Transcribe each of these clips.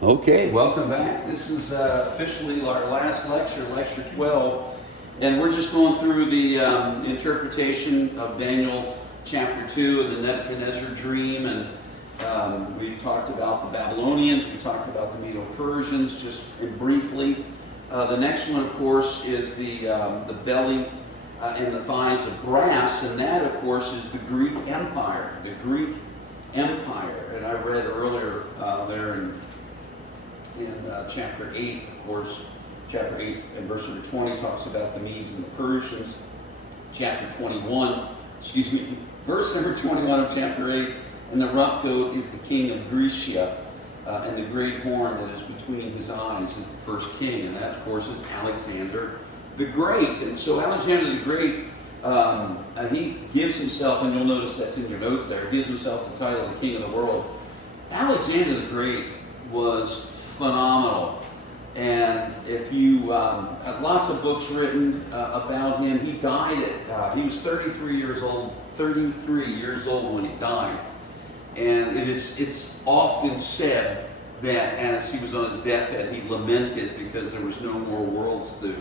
Okay, welcome back. This is officially our last lecture, lecture 12, and we're just going through the interpretation of Daniel chapter 2 and the Nebuchadnezzar dream, and we talked about the Babylonians, we talked about the Medo-Persians just briefly. The next one, of course, is the belly and the thighs of brass, and that, of course, is the Greek Empire. The Greek Empire, and I read earlier there in chapter 8, of course, chapter 8 and verse number 20 talks about the Medes and the Persians. Chapter 21, verse number 21 of chapter 8, and the rough goat is the king of Grecia, and the great horn that is between his eyes is the first king, and that, of course, is Alexander the Great. And so Alexander the Great, he gives himself, and you'll notice that's in your notes there, gives himself the title of the king of the world. Alexander the Great was phenomenal, and if you had lots of books written about him. He died at he was 33 years old when he died, and it's often said that as he was on his deathbed he lamented because there was no more worlds to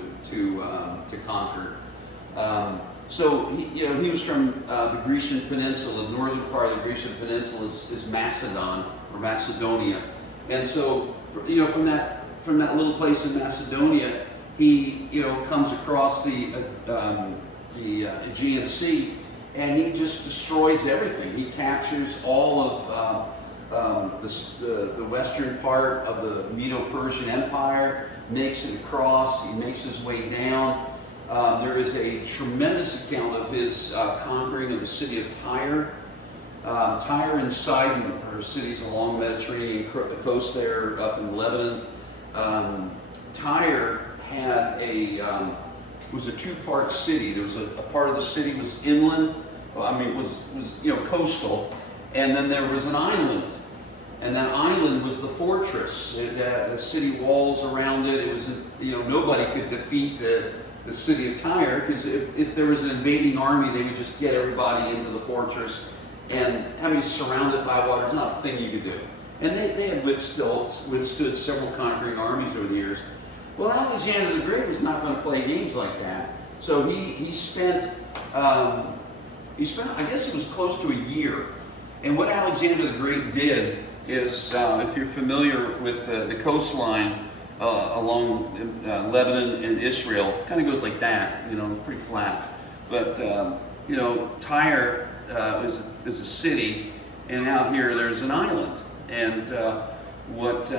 conquer. So he was from the Grecian Peninsula. The northern part of the Grecian Peninsula is Macedon or Macedonia, and so from that little place in Macedonia, he comes across the Aegean Sea, and he just destroys everything. He captures all of the western part of the Medo-Persian Empire, makes it across. He makes his way down. There is a tremendous account of his conquering of the city of Tyre. Tyre and Sidon are cities along the Mediterranean, the coast there up in Lebanon. Tyre had was a two-part city. There was a part of the city was inland, was coastal, and then there was an island, and that island was the fortress. It had the city walls around it. It was nobody could defeat the city of Tyre, because if there was an invading army, they would just get everybody into the fortress. And having surrounded by water is not a thing you could do. And they had withstood several conquering armies over the years. Well, Alexander the Great was not going to play games like that. So he spent, I guess it was close to a year. And what Alexander the Great did is, if you're familiar with the coastline along Lebanon and Israel, it kind of goes like that, pretty flat. But, Tyre is a city, and out here there's an island. And what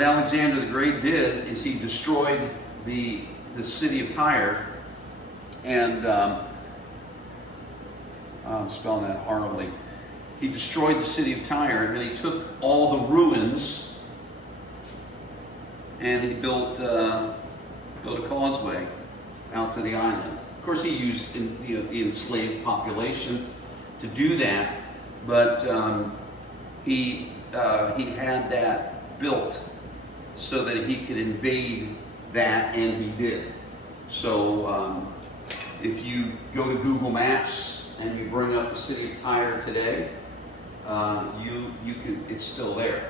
Alexander the Great did is he destroyed the city of Tyre, and I'm spelling that horribly. He destroyed the city of Tyre, and then he took all the ruins and he built a causeway out to the island. Of course, he used the enslaved population to do that, but he had that built so that he could invade that, and he did. So if you go to Google Maps and you bring up the city of Tyre today, it's still there.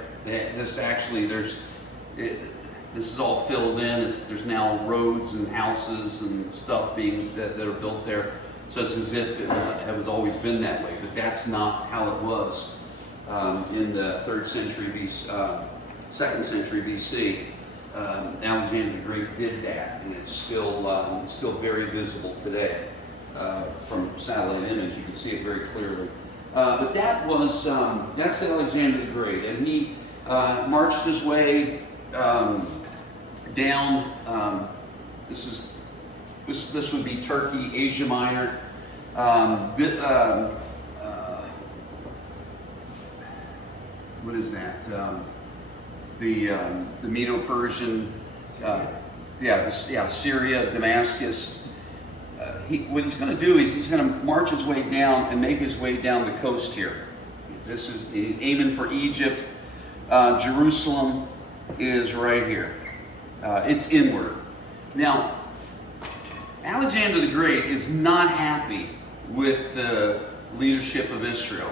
This is all filled in. There's now roads and houses and stuff that are built there. So it's as if it has always been that way, but that's not how it was in the 2nd century BC. Alexander the Great did that, and it's still very visible today. From satellite image, you can see it very clearly. But that's Alexander the Great, and he marched his way down. This would be Turkey, Asia Minor. What is that? The Medo-Persian. Syria, Damascus. What he's going to do is he's going to march his way down and make his way down the coast here. He's aiming for Egypt. Jerusalem is right here. It's inward. Now, Alexander the Great is not happy with the leadership of Israel,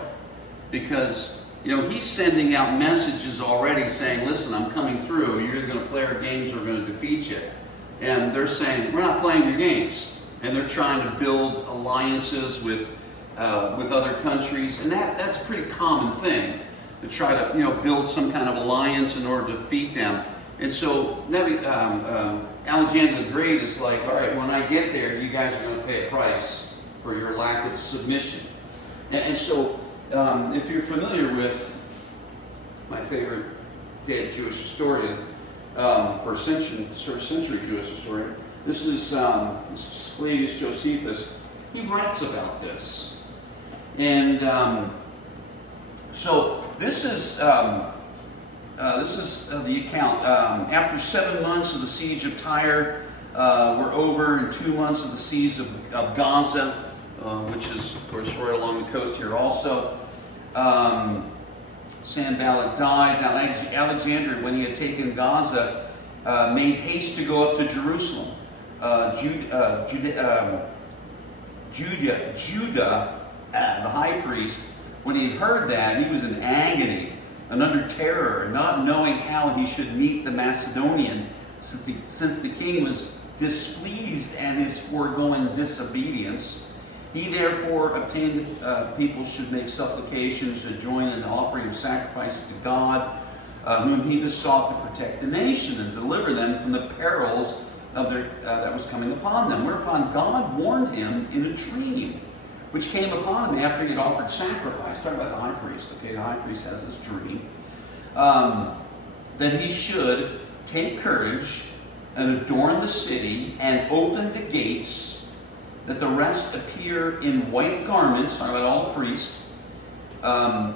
because he's sending out messages already saying, listen, I'm coming through. You're either going to play our games or we're going to defeat you. And they're saying, we're not playing your games. And they're trying to build alliances with other countries. And that's a pretty common thing, to try to build some kind of alliance in order to defeat them. And so Alexander the Great is like, all right, when I get there, you guys are going to pay a price for your lack of submission. And so if you're familiar with my favorite dead Jewish historian, first century Jewish historian, this is Flavius Josephus. He writes about this. And so this is the account. After 7 months of the siege of Tyre were over, and 2 months of the siege of Gaza, which is, of course, right along the coast here also, Sanballat died. Now, Alexander, when he had taken Gaza, made haste to go up to Jerusalem. Judah, the high priest, when he had heard that, he was in agony and under terror, and not knowing how he should meet the Macedonian, since the king was displeased at his foregoing disobedience. He therefore obtained people should make supplications to join in the offering of sacrifices to God, whom he besought to protect the nation and deliver them from the perils of that was coming upon them. Whereupon God warned him in a dream, which came upon him after he had offered sacrifice. Talking about the high priest, okay? The high priest has this dream, that he should take courage and adorn the city and open the gates, that the rest appear in white garments, talking about all the priests, but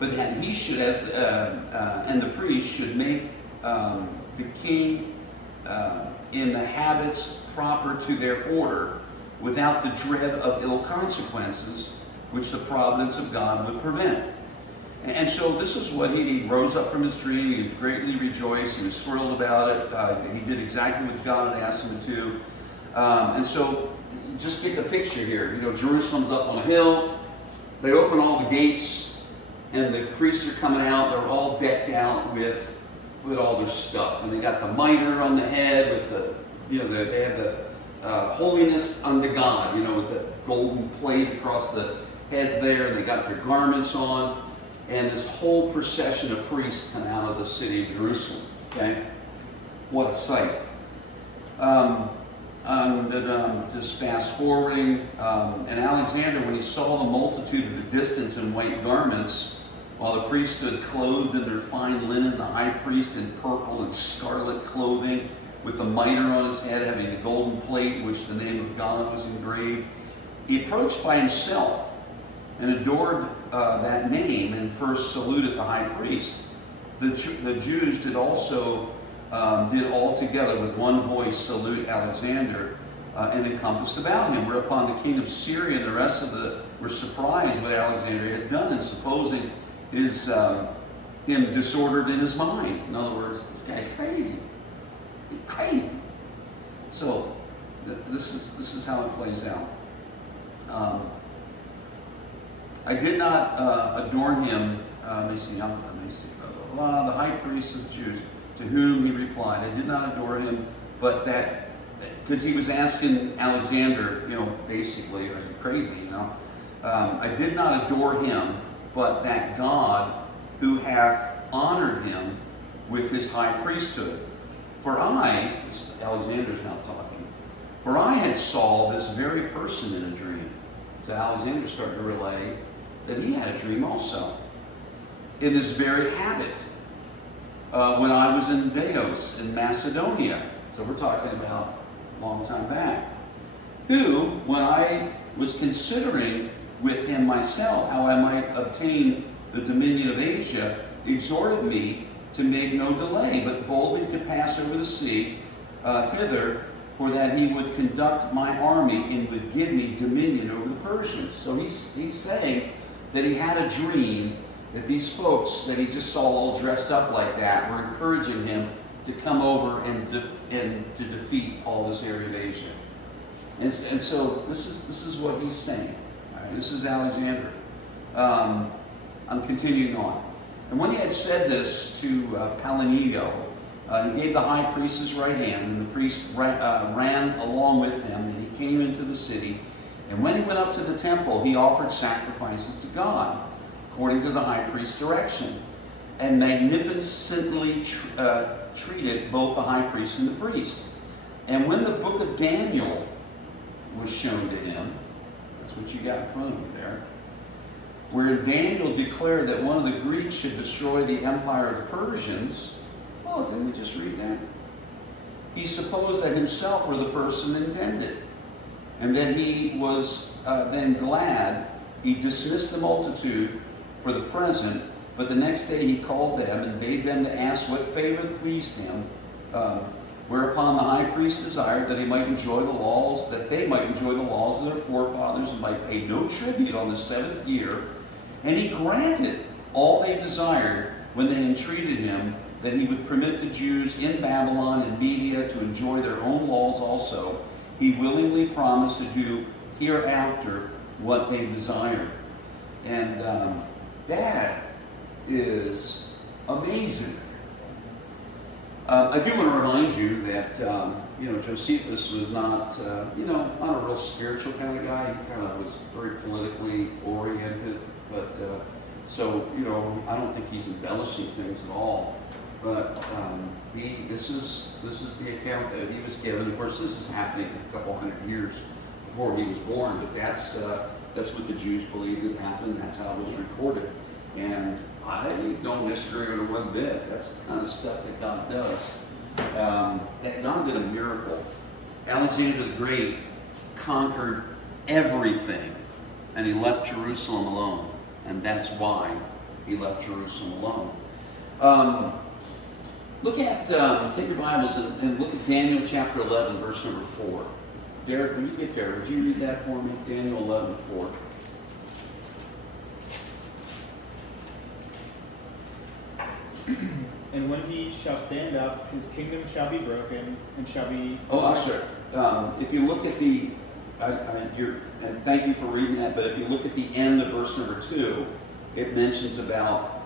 that he should, and the priest should make the king in the habits proper to their order, without the dread of ill consequences, which the providence of God would prevent. And so this is what he rose up from his dream. He was greatly rejoiced. He was thrilled about it. He did exactly what God had asked him to do. And so just get the picture here. Jerusalem's up on a hill. They open all the gates, and the priests are coming out. They're all decked out with all their stuff. And they got the mitre on the head with they have the holiness unto God, with the golden plate across the heads there, and they got their garments on, and this whole procession of priests come out of the city of Jerusalem. Okay, what a sight! Just fast forwarding, and Alexander, when he saw the multitude at a distance in white garments, while the priests stood clothed in their fine linen, the high priest in purple and scarlet clothing, with a mitre on his head, having a golden plate in which the name of God was engraved, he approached by himself and adored that name, and first saluted the high priest. The Jews did also all together with one voice salute Alexander, and encompassed about him. Whereupon the king of Syria and the rest were surprised what Alexander had done, and supposing him disordered in his mind. In other words, this guy's crazy. He's crazy. So this is how it plays out. I did not adorn him. Let me see. The high priest of the Jews, to whom he replied, I did not adore him, but that, because he was asking Alexander, basically, are you crazy? I did not adore him, but that God who hath honored him with his high priesthood. For Alexander's now talking, for I had saw this very person in a dream. So Alexander's starting to relay that he had a dream also, in this very habit, when I was in Deos in Macedonia. So we're talking about a long time back. Who, when I was considering with him myself how I might obtain the dominion of Asia, exhorted me to make no delay, but boldly to pass over the sea thither, for that he would conduct my army and would give me dominion over the Persians. So he's saying that he had a dream, that these folks that he just saw all dressed up like that were encouraging him to come over and to defeat all this area of Asia. And so this is what he's saying. All right, this is Alexander. I'm continuing on. And when he had said this to Palanigo, he gave the high priest his right hand, and the priest ran along with him, and he came into the city. And when he went up to the temple, he offered sacrifices to God, according to the high priest's direction, and magnificently treated both the high priest and the priest. And when the book of Daniel was shown to him, that's what you got in front of you there, where Daniel declared that one of the Greeks should destroy the empire of the Persians. Oh, didn't we just read that? He supposed that himself were the person intended, and that he was then glad. He dismissed the multitude for the present, but the next day he called them and bade them to ask what favor pleased him, whereupon the high priest desired that he might enjoy the laws, that they might enjoy the laws of their forefathers and might pay no tribute on the 7th year. And he granted all they desired when they entreated him, that he would permit the Jews in Babylon and Media to enjoy their own laws also. He willingly promised to do hereafter what they desired. And that is amazing. I do want to remind you that Josephus was not not a real spiritual kind of guy. He kind of was very politically oriented, but so I don't think he's embellishing things at all. But this is the account that he was given. Of course, this is happening a couple hundred years before he was born, but that's what the Jews believed had happened. That's how it was recorded, and I don't disagree with it one bit. That's the kind of stuff that God does. That God did a miracle. Alexander the Great conquered everything, and he left Jerusalem alone, and that's why he left Jerusalem alone. Look at, take your Bibles and look at Daniel chapter 11, verse number 4. Derek, when you get there, would you read that for me? Daniel 11, 4. And when he shall stand up, his kingdom shall be broken, and shall be... Oh, I'm sorry. If you look at the, and thank you for reading that, but if you look at the end of verse number 2, it mentions about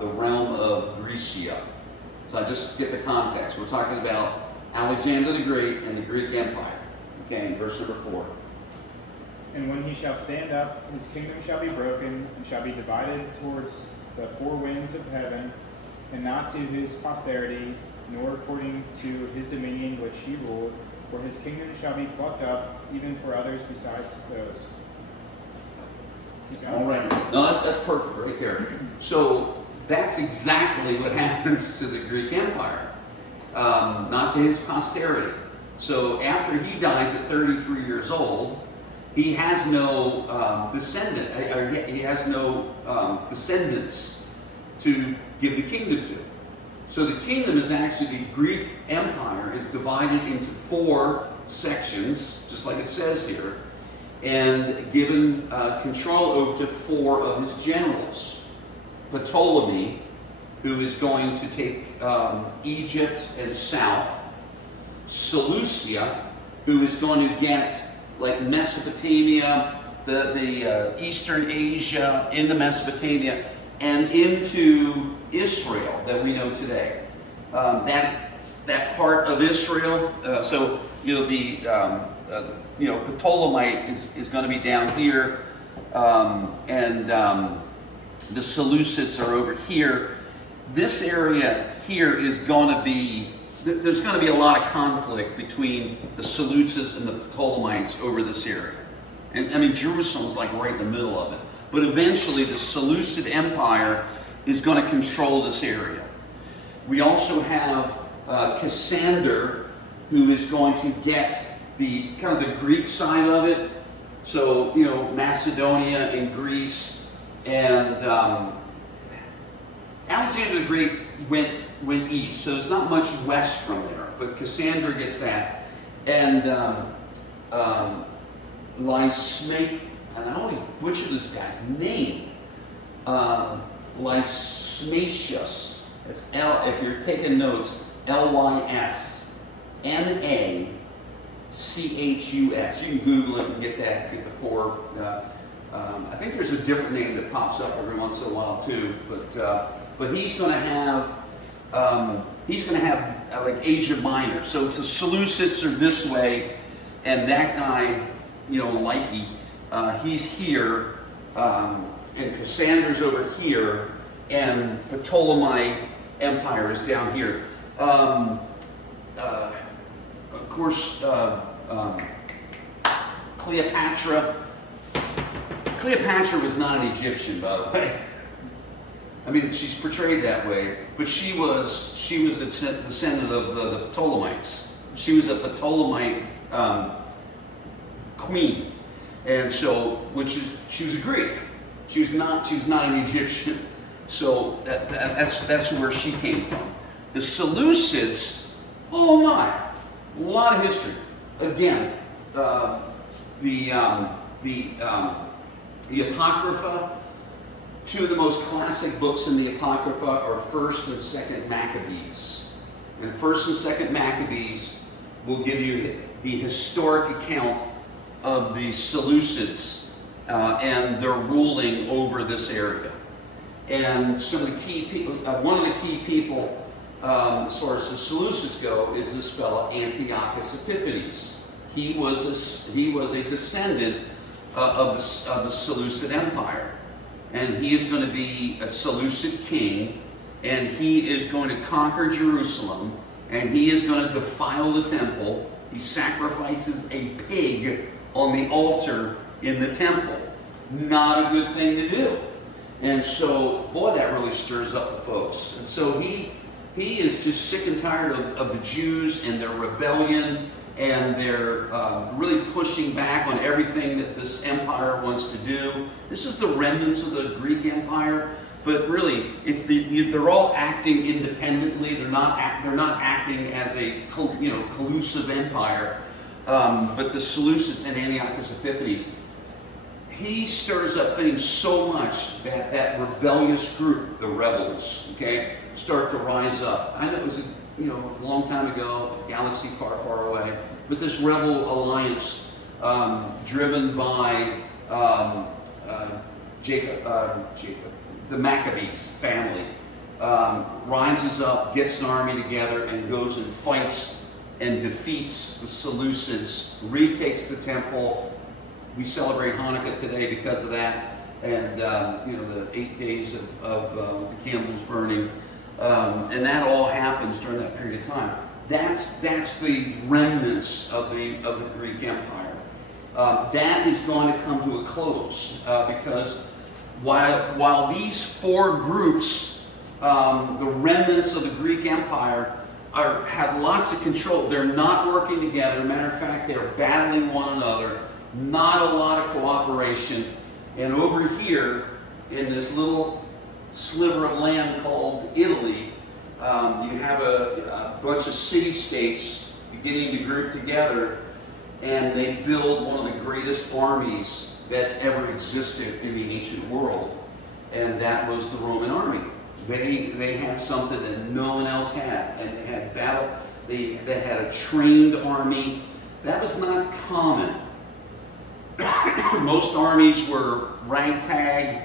the realm of Grecia. So I just get the context. We're talking about Alexander the Great and the Greek Empire. Okay, verse number 4. And when he shall stand up, his kingdom shall be broken, and shall be divided towards the four winds of heaven, and not to his posterity, nor according to his dominion which he ruled, for his kingdom shall be plucked up, even for others besides those. All right. No, that's perfect right there. So that's exactly what happens to the Greek Empire, not to his posterity. So after he dies at 33 years old, he has no descendant. He has no descendants to give the kingdom to. So the kingdom is actually, the Greek Empire is divided into 4 sections, just like it says here, and given control over to 4 of his generals. Ptolemy, who is going to take Egypt and south. Seleucia, who is going to get like Mesopotamia, the Eastern Asia, into Mesopotamia, and into Israel that we know today. That part of Israel. So the Ptolemite is going to be down here, and the Seleucids are over here. This area here is going to be, there's going to be a lot of conflict between the Seleucids and the Ptolemites over this area. And I mean, Jerusalem's like right in the middle of it. But eventually the Seleucid Empire is going to control this area. We also have Cassander, who is going to get the kind of the Greek side of it. So, Macedonia and Greece. And Alexander the Great went east, so there's not much west from there. But Cassander gets that. And Lysimachus, and I always butcher this guy's name. Lysimachus. That's L. If you're taking notes, Lysmachus. You can Google it and get that. Get the 4. I think there's a different name that pops up every once in a while too, but but he's going to have like Asia Minor. So the Seleucids are this way, and that guy, Lykie, he's here, and Cassandra's over here, and the Ptolemite Empire is down here. Of course, Cleopatra was not an Egyptian, by the way. I mean, she's portrayed that way, but she was a descendant of the Ptolemites. She was a Ptolemite queen, and so she was a Greek. She was not an Egyptian. So that's where she came from. The Seleucids, oh my, a lot of history. Again, the Apocrypha. Two of the most classic books in the Apocrypha are 1st and 2nd Maccabees. And 1st and 2nd Maccabees will give you the historic account of the Seleucids and their ruling over this area. And some of the key people, one of the key people, as far as the Seleucids go, is this fellow Antiochus Epiphanes. He was a descendant of the Seleucid Empire. And he is going to be a Seleucid king, and he is going to conquer Jerusalem, and he is going to defile the temple. He sacrifices a pig on the altar in the temple. Not a good thing to do. And so, boy, that really stirs up the folks. And so he is just sick and tired of the Jews and their rebellion, and they're really pushing back on everything that this empire wants to do. This is the remnants of the Greek Empire, but really, they're all acting independently. They're not acting as a collusive empire. But the Seleucids and Antiochus Epiphanes, he stirs up things so much that that rebellious group, the rebels, start to rise up. I know it was a long time ago, a galaxy far, far away, but this rebel alliance, driven by Jacob, the Maccabees family, rises up, gets an army together, and goes and fights and defeats the Seleucids, retakes the temple. We celebrate Hanukkah today because of that, and the 8 days of the candles burning. And that all happens during that period of time. That's the remnants of the Greek Empire. That is going to come to a close because while these four groups, the remnants of the Greek Empire, have lots of control, they're not working together. Matter of fact, they're battling one another. Not a lot of cooperation. And over here, in this little sliver of land called Italy, you have a bunch of city-states beginning to group together, and they build one of the greatest armies that's ever existed in the ancient world, and that was the Roman army. They had something that no one else had, and they had they had a trained army. That was not common. Most armies were ragtag.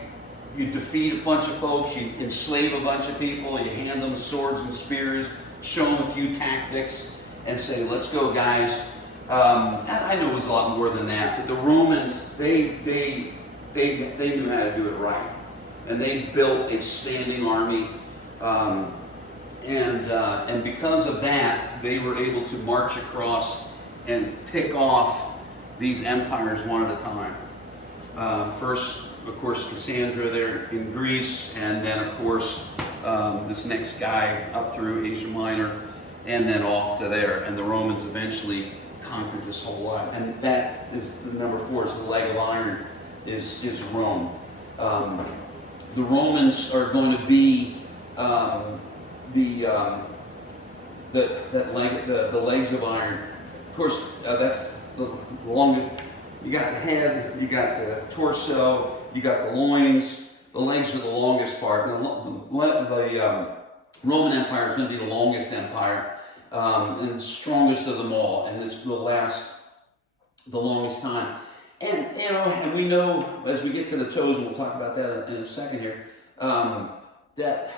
You defeat a bunch of folks, you enslave a bunch of people, you hand them swords and spears, show them a few tactics, and say, let's go, guys. I know it was a lot more than that, but the Romans, they knew how to do it right. And they built a standing army, and because of that, they were able to march across and pick off these empires one at a time. First, of course, Cassandra there in Greece, and then, of course, this next guy up through Asia Minor, and then off to there. And the Romans eventually conquered this whole lot. And that is the number 4, is the leg of iron, is Rome. The Romans are going to be the legs of iron. Of course, that's the longest. You got the head, you got the torso, you got the loins. The legs are the longest part. The Roman Empire is going to be the longest empire and the strongest of them all, and this will last the longest time. And we know as we get to the toes, and we'll talk about that in a second here. that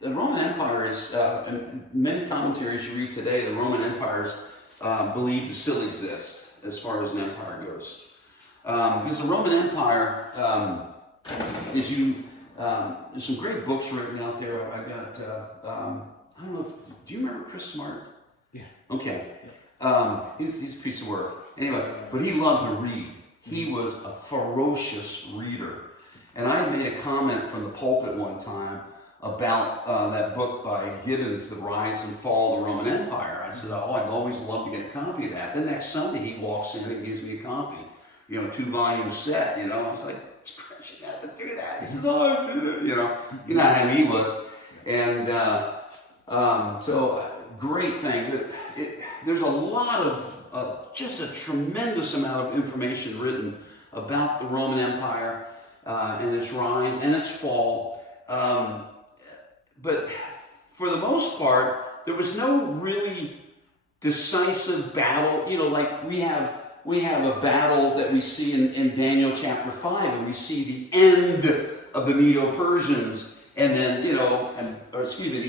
the Roman Empire is, and many commentaries you read today, the Roman Empire is believed to still exist as far as an empire goes. Because the Roman Empire, there's some great books written out there. I got, I don't know if, do you remember Chris Smart? Yeah. Okay. He's a piece of work. Anyway, but he loved to read. He was a ferocious reader. And I made a comment from the pulpit one time about that book by Gibbons, The Rise and Fall of the Roman Empire. I said, oh, I'd always love to get a copy of that. The next Sunday he walks in and gives me a copy. 2-volume set, I was like, Chris, you got to do that. He says, oh, I do it. You know how he was. And so, great thing. But there's a lot of, just a tremendous amount of information written about the Roman Empire and its rise and its fall. But for the most part, there was no really decisive battle. Like we have a battle that we see in Daniel chapter 5, and we see the end of the Medo-Persians, and then, the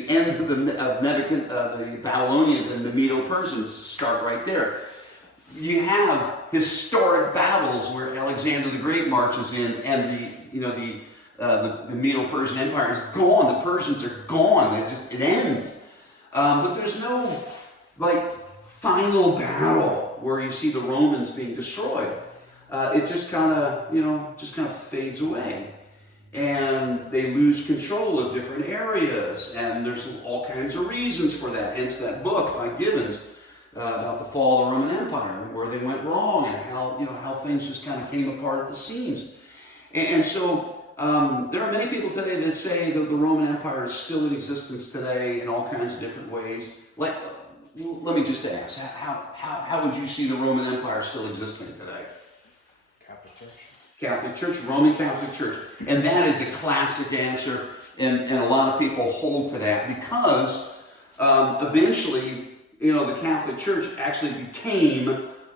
end of the Babylonians and the Medo-Persians start right there. You have historic battles where Alexander the Great marches in, and the Medo-Persian Empire is gone. The Persians are gone. It ends. But there's no final battle where you see the Romans being destroyed. It just kind of fades away, and they lose control of different areas. And there's all kinds of reasons for that. Hence that book by Gibbons about the fall of the Roman Empire and where they went wrong and how things just kind of came apart at the seams. And so there are many people today that say that the Roman Empire is still in existence today in all kinds of different ways. Let me just ask, how would you see the Roman Empire still existing today? Catholic Church, Roman Catholic Church. And that is a classic answer, and a lot of people hold to that because eventually, the Catholic Church actually became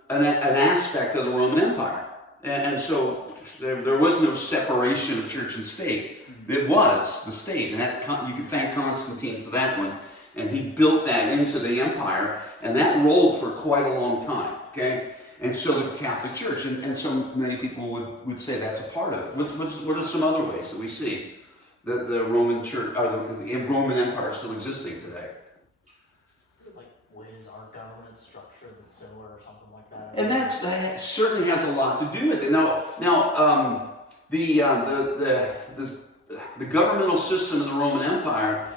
an aspect of the Roman Empire. And so there was no separation of church and state. It was the state, and you can thank Constantine for that one. And he built that into the empire, and that rolled for quite a long time, okay? And so the Catholic Church, and so many people would say that's a part of it. What are some other ways that we see the Roman Church, or the Roman Empire still existing today? Is our government structure that's similar or something like that? And that certainly has a lot to do with it. Now, the governmental system of the Roman Empire,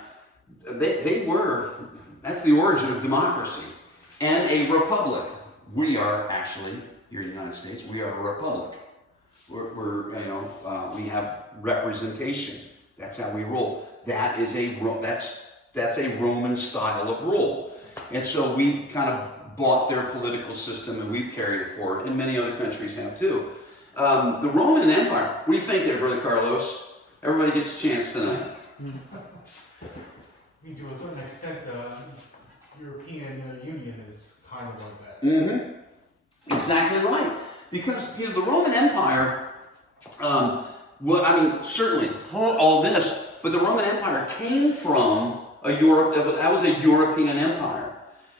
that's the origin of democracy and a republic. We are actually, here in the United States, we are a republic. We have representation. That's how we rule. That's a Roman style of rule. And so we kind of bought their political system and we've carried it forward, and many other countries have too. The Roman Empire, what do you think there, Brother Carlos? Everybody gets a chance tonight. I mean, to a certain extent, the European Union is kind of like that. Mm-hmm. Exactly right. Because the Roman Empire, certainly all this, but the Roman Empire came from Europe. That was a European empire,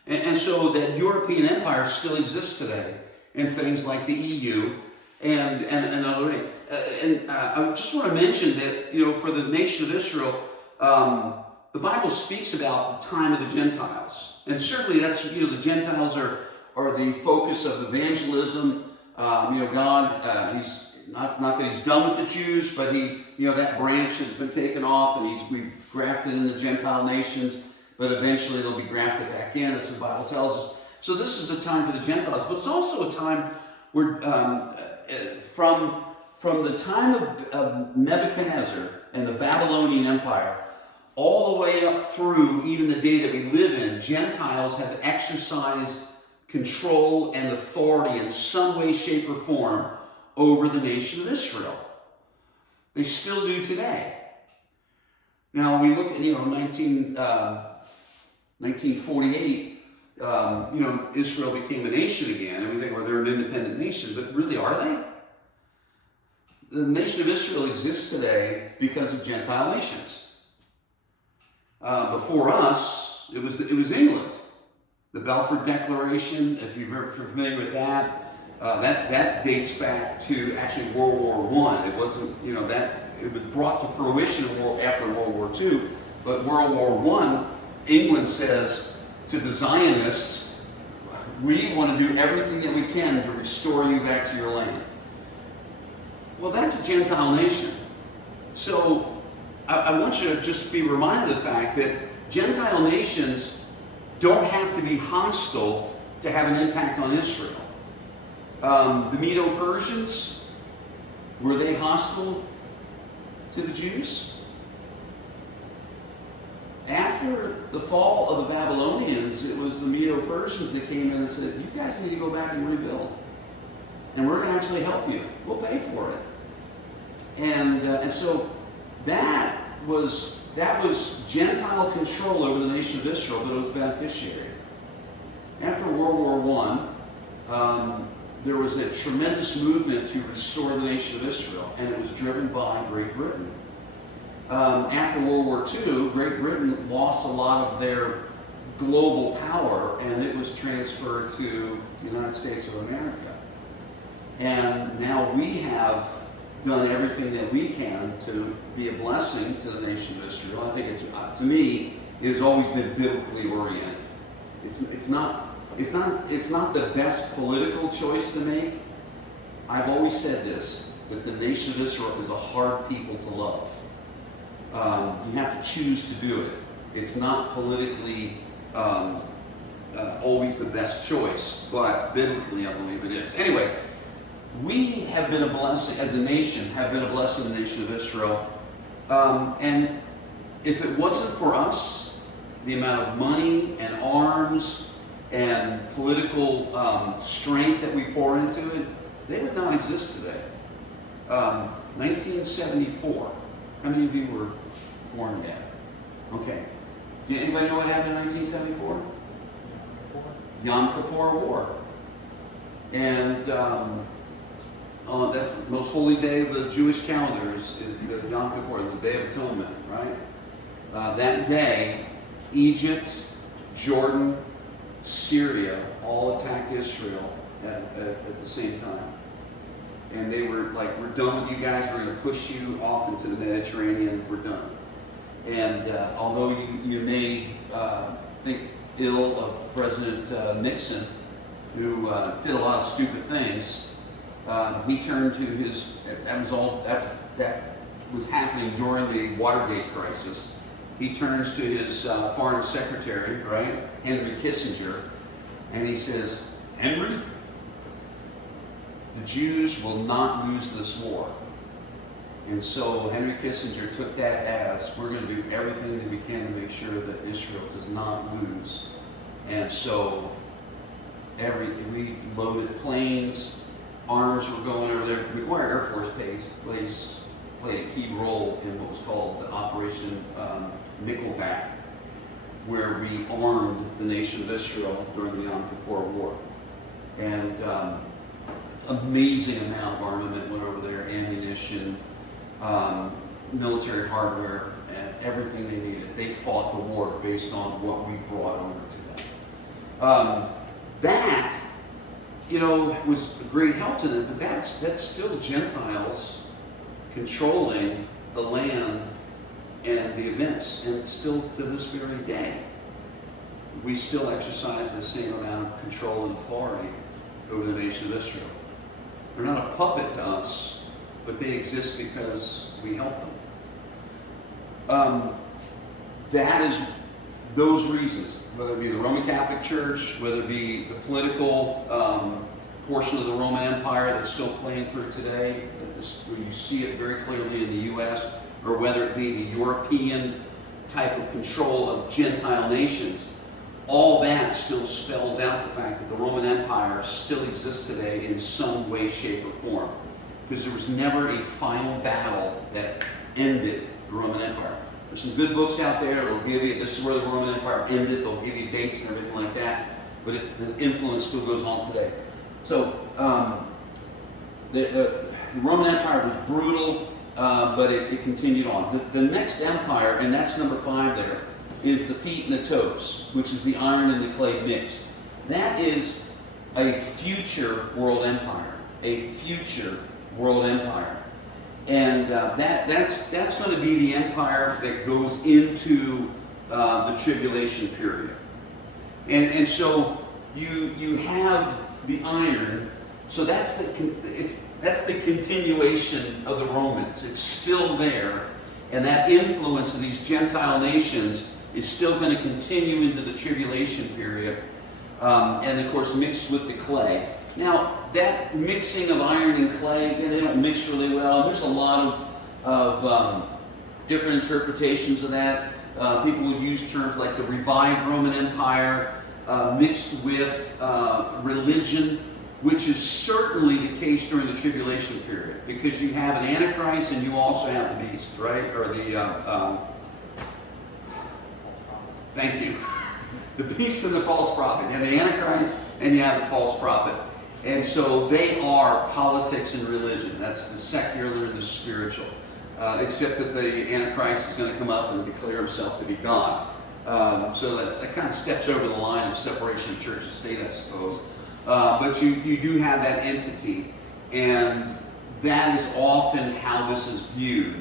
and so that European empire still exists today in things like the EU and other things. I just want to mention that for the nation of Israel. The Bible speaks about the time of the Gentiles, and certainly that's the Gentiles are the focus of evangelism. God, he's not that he's done with the Jews, but that branch has been taken off, and we've grafted in the Gentile nations, but eventually they'll be grafted back in, as the Bible tells us. So this is a time for the Gentiles, but it's also a time where from the time of Nebuchadnezzar and the Babylonian Empire, all the way up through even the day that we live in, Gentiles have exercised control and authority in some way, shape, or form over the nation of Israel. They still do today. Now, we look at, 1948, Israel became a nation again, and we think, well, they're an independent nation, but really, are they? The nation of Israel exists today because of Gentile nations. Before us, it was England. The Balfour Declaration, if you're familiar with that, that dates back to actually World War I. It wasn't, it was brought to fruition after World War II, but World War I, England says to the Zionists, we want to do everything that we can to restore you back to your land. Well, that's a Gentile nation. So I want you to just be reminded of the fact that Gentile nations don't have to be hostile to have an impact on Israel. The Medo-Persians, were they hostile to the Jews? After the fall of the Babylonians, it was the Medo-Persians that came in and said, you guys need to go back and rebuild. And we're going to actually help you. We'll pay for it. And so that was Gentile control over the nation of Israel, but it was beneficiary. After World War I, there was a tremendous movement to restore the nation of Israel, and it was driven by Great Britain. After World War II, Great Britain lost a lot of their global power, and it was transferred to the United States of America. And now we have done everything that we can to be a blessing to the nation of Israel. I think to me, it has always been biblically oriented. It's not the best political choice to make. I've always said this, that the nation of Israel is a hard people to love. You have to choose to do it. It's not politically always the best choice, but biblically I believe it is. Anyway, we have been a blessing as a nation, have been a blessing to the nation of Israel. And if it wasn't for us, the amount of money and arms and political strength that we pour into it, they would not exist today. 1974. How many of you were born then? Okay. Do anybody know what happened in 1974? Yom Kippur War. And that's the most holy day of the Jewish calendar is the Yom Kippur, the Day of Atonement, right? That day, Egypt, Jordan, Syria all attacked Israel at the same time. And they were like, we're done with you guys, we're going to push you off into the Mediterranean, we're done. And although you may think ill of President Nixon, who did a lot of stupid things, he turned to his, that was happening during the Watergate crisis. He turns to his foreign secretary, right, Henry Kissinger, and he says, Henry, the Jews will not lose this war. And so Henry Kissinger took that as, we're going to do everything that we can to make sure that Israel does not lose. And so we loaded planes, arms were going over there. The McGuire Air Force played a key role in what was called the Operation Nickelback, where we armed the nation of Israel during the Yom Kippur War. And amazing amount of armament went over there, ammunition, military hardware, and everything they needed. They fought the war based on what we brought over to them. That, was a great help to them, but that's still Gentiles controlling the land and the events, and still to this very day, we still exercise the same amount of control and authority over the nation of Israel. They're not a puppet to us, but they exist because we help them. That is those reasons, whether it be the Roman Catholic Church, whether it be the political portion of the Roman Empire that's still playing through today, you see it very clearly in the U.S., or whether it be the European type of control of Gentile nations, all that still spells out the fact that the Roman Empire still exists today in some way, shape, or form. Because there was never a final battle that ended the Roman Empire. There's some good books out there that'll give you, this is where the Roman Empire ended, they'll give you dates and everything like that, but the influence still goes on today. So, the Roman Empire was brutal, but it continued on. The next empire, and that's number 5 there, is the feet and the toes, which is the iron and the clay mixed. That is a future world empire. A future world empire. And that's going to be the empire that goes into the tribulation period. And so you have the iron, so that's the continuation of the Romans. It's still there, and that influence of these Gentile nations is still going to continue into the tribulation period, and of course mixed with the clay. Now, that mixing of iron and clay, they don't mix really well, and there's a lot of different interpretations of that. People would use terms like the revived Roman Empire mixed with religion, which is certainly the case during the tribulation period, because you have an Antichrist and you also have the beast, right? Or the, thank you. The beast and the false prophet. You have the Antichrist and you have the false prophet. And so they are politics and religion. That's the secular and the spiritual. Except that the Antichrist is going to come up and declare himself to be God. So that kind of steps over the line of separation of church and state, I suppose. But you do have that entity. And that is often how this is viewed.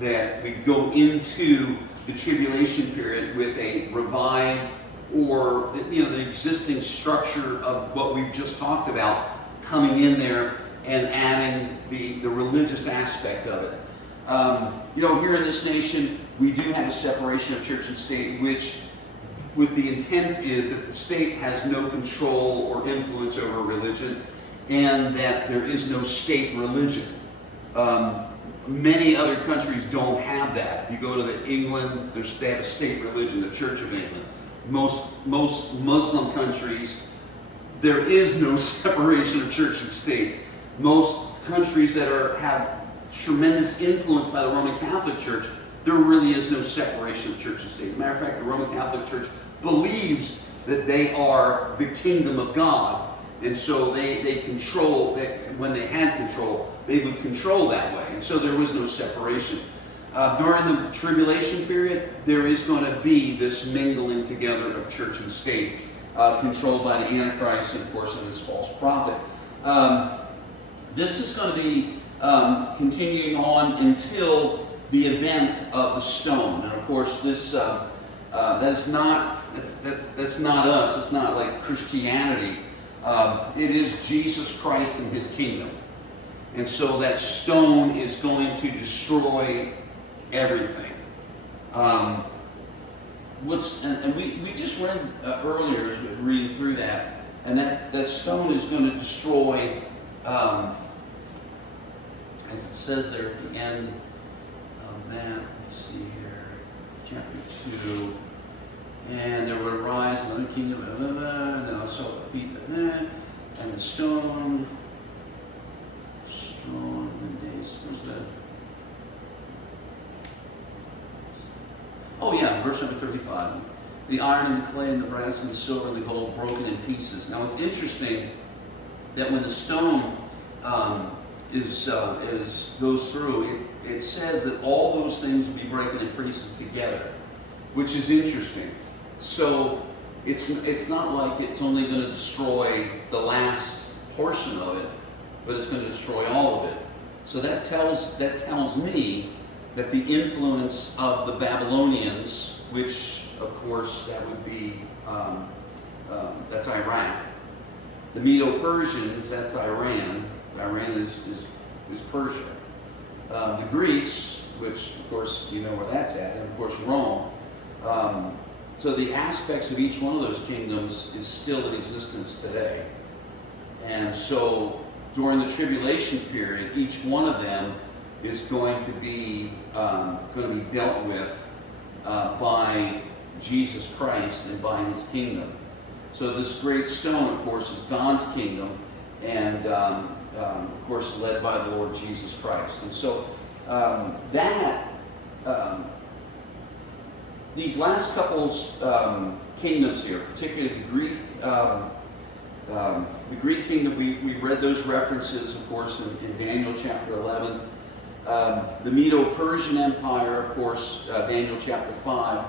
That we go into the tribulation period with a revived, or the existing structure of what we've just talked about coming in there and adding the religious aspect of it. Here in this nation, we do have a separation of church and state, which with the intent is that the state has no control or influence over religion, and that there is no state religion. Many other countries don't have that. If you go to England, they have a state religion, the Church of England. Most Muslim countries, there is no separation of church and state. Most countries that have tremendous influence by the Roman Catholic Church, there really is no separation of church and state. As a matter of fact, the Roman Catholic Church believes that they are the kingdom of God, and so they control, when they had control, they would control that way, and so there was no separation. During the tribulation period, there is going to be this mingling together of church and state, controlled by the Antichrist and, of course, and his false prophet. This is going to be continuing on until the event of the stone. And of course, this that's not us. It's not like Christianity. It is Jesus Christ and His kingdom, and so that stone is going to destroy everything. We just read earlier as we were reading through that, and that stone is going to destroy, as it says there at the end of that. Let's see here, chapter 2. And there would arise another kingdom, and then I saw the feet, and the stone, strong days. Where's that? Oh yeah, verse number 35. The iron and the clay and the brass and the silver and the gold broken in pieces. Now it's interesting that when the stone goes through, it says that all those things will be breaking in pieces together, which is interesting. So it's not like it's only going to destroy the last portion of it, but it's going to destroy all of it. So that tells me that the influence of the Babylonians, which of course that would be that's Iraq. The Medo-Persians, that's Iran. Iran is Persia. The Greeks, which of course you know where that's at, and of course Rome. So the aspects of each one of those kingdoms is still in existence today. And so during the tribulation period, each one of them is going to be dealt with by Jesus Christ and by His kingdom. So this great stone, of course, is God's kingdom, and of course led by the Lord Jesus Christ. And so these last couple's kingdoms here, particularly the Greek kingdom, we read those references, of course, in Daniel chapter 11. The Medo-Persian Empire, of course, Daniel chapter 5.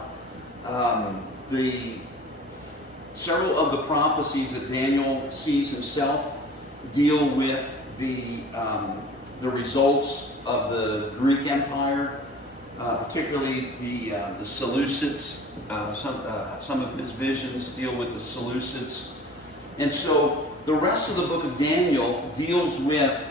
Several of the prophecies that Daniel sees himself deal with the results of the Greek Empire, particularly the Seleucids. Some of his visions deal with the Seleucids. And so the rest of the book of Daniel deals with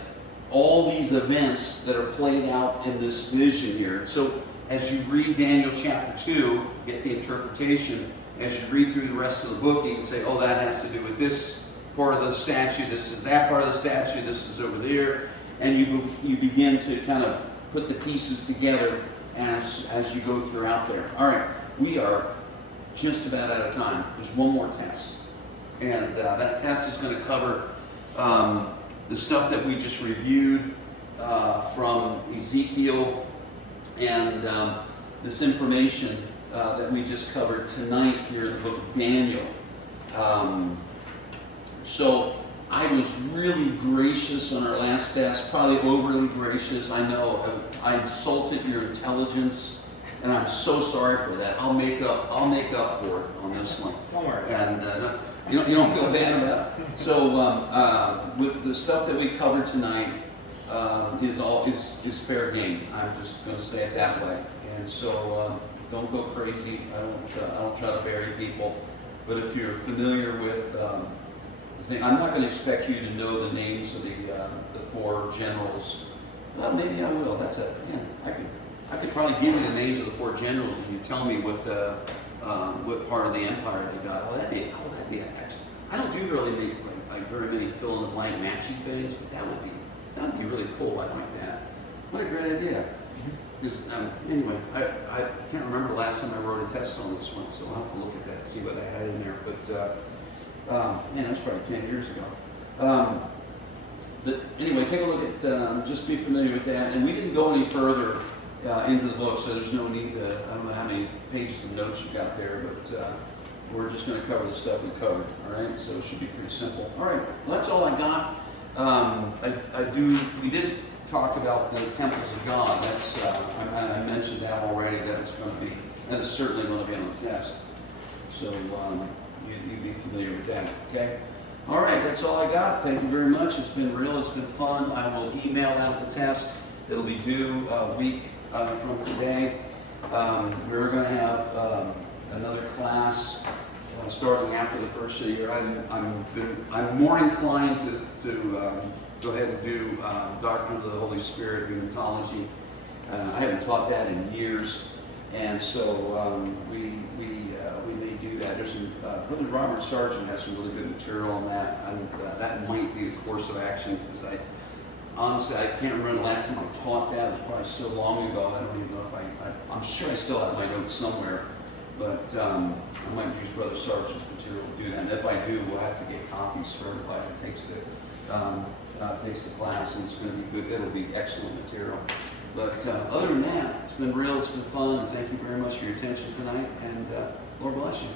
all these events that are played out in this vision here. So as you read Daniel chapter 2, get the interpretation. As you read through the rest of the book, you can say, oh, that has to do with this part of the statue, this is that part of the statue, this is over there. And you begin to kind of put the pieces together as you go throughout there. All right, we are just about out of time. There's one more test. And that test is going to cover the stuff that we just reviewed from Ezekiel and this information that we just covered tonight here in the book of Daniel. So I was really gracious on our last test, probably overly gracious. I know I insulted your intelligence, and I'm so sorry for that. I'll make up for it on this one. Don't worry. And you don't feel bad about it. So with the stuff that we covered tonight is fair game. I'm just going to say it that way. And so don't go crazy. I don't try to bury people. But if you're familiar with the thing, I'm not going to expect you to know the names of the four generals. Well, maybe I will. I could probably give you the names of the four generals, and you tell me what part of the empire they got. Oh, that'd be excellent. I don't do really like very many fill in the blank matching things, but that would be really cool. I like that. What a great idea. Because anyway, I can't remember the last time I wrote a test on this one, so I'll have to look at that and see what I had in there. But man, that's probably 10 years ago. But anyway, take a look at, just be familiar with that. And we didn't go any further into the book, so there's no need to, I don't know how many pages of notes you've got there, but we're just going to cover the stuff we covered, all right? So it should be pretty simple. All right, well, that's all I got. We did talk about the temples of God. That's, I mentioned that already. That is certainly going to be on the test. So you'd be familiar with that, okay? All right, that's all I got. Thank you very much. It's been real. It's been fun. I will email out the test. It'll be due a week from today. We're going to have another class starting after the first of the year. I'm more inclined to go ahead and do Doctrine of the Holy Spirit, Pneumatology. I haven't taught that in years, and so we may do that. There's some, Brother Robert Sargent has some really good material on that, and that might be the course of action, because honestly, I can't remember the last time I taught that. It was probably so long ago. I don't even know if I'm sure I still have my notes somewhere, but I might use Brother Sargent's material to do that. And if I do, we'll have to get copies for everybody that takes the class, and it's going to be good. It'll be excellent material. But other than that, it's been real. It's been fun. And thank you very much for your attention tonight. And Lord bless you.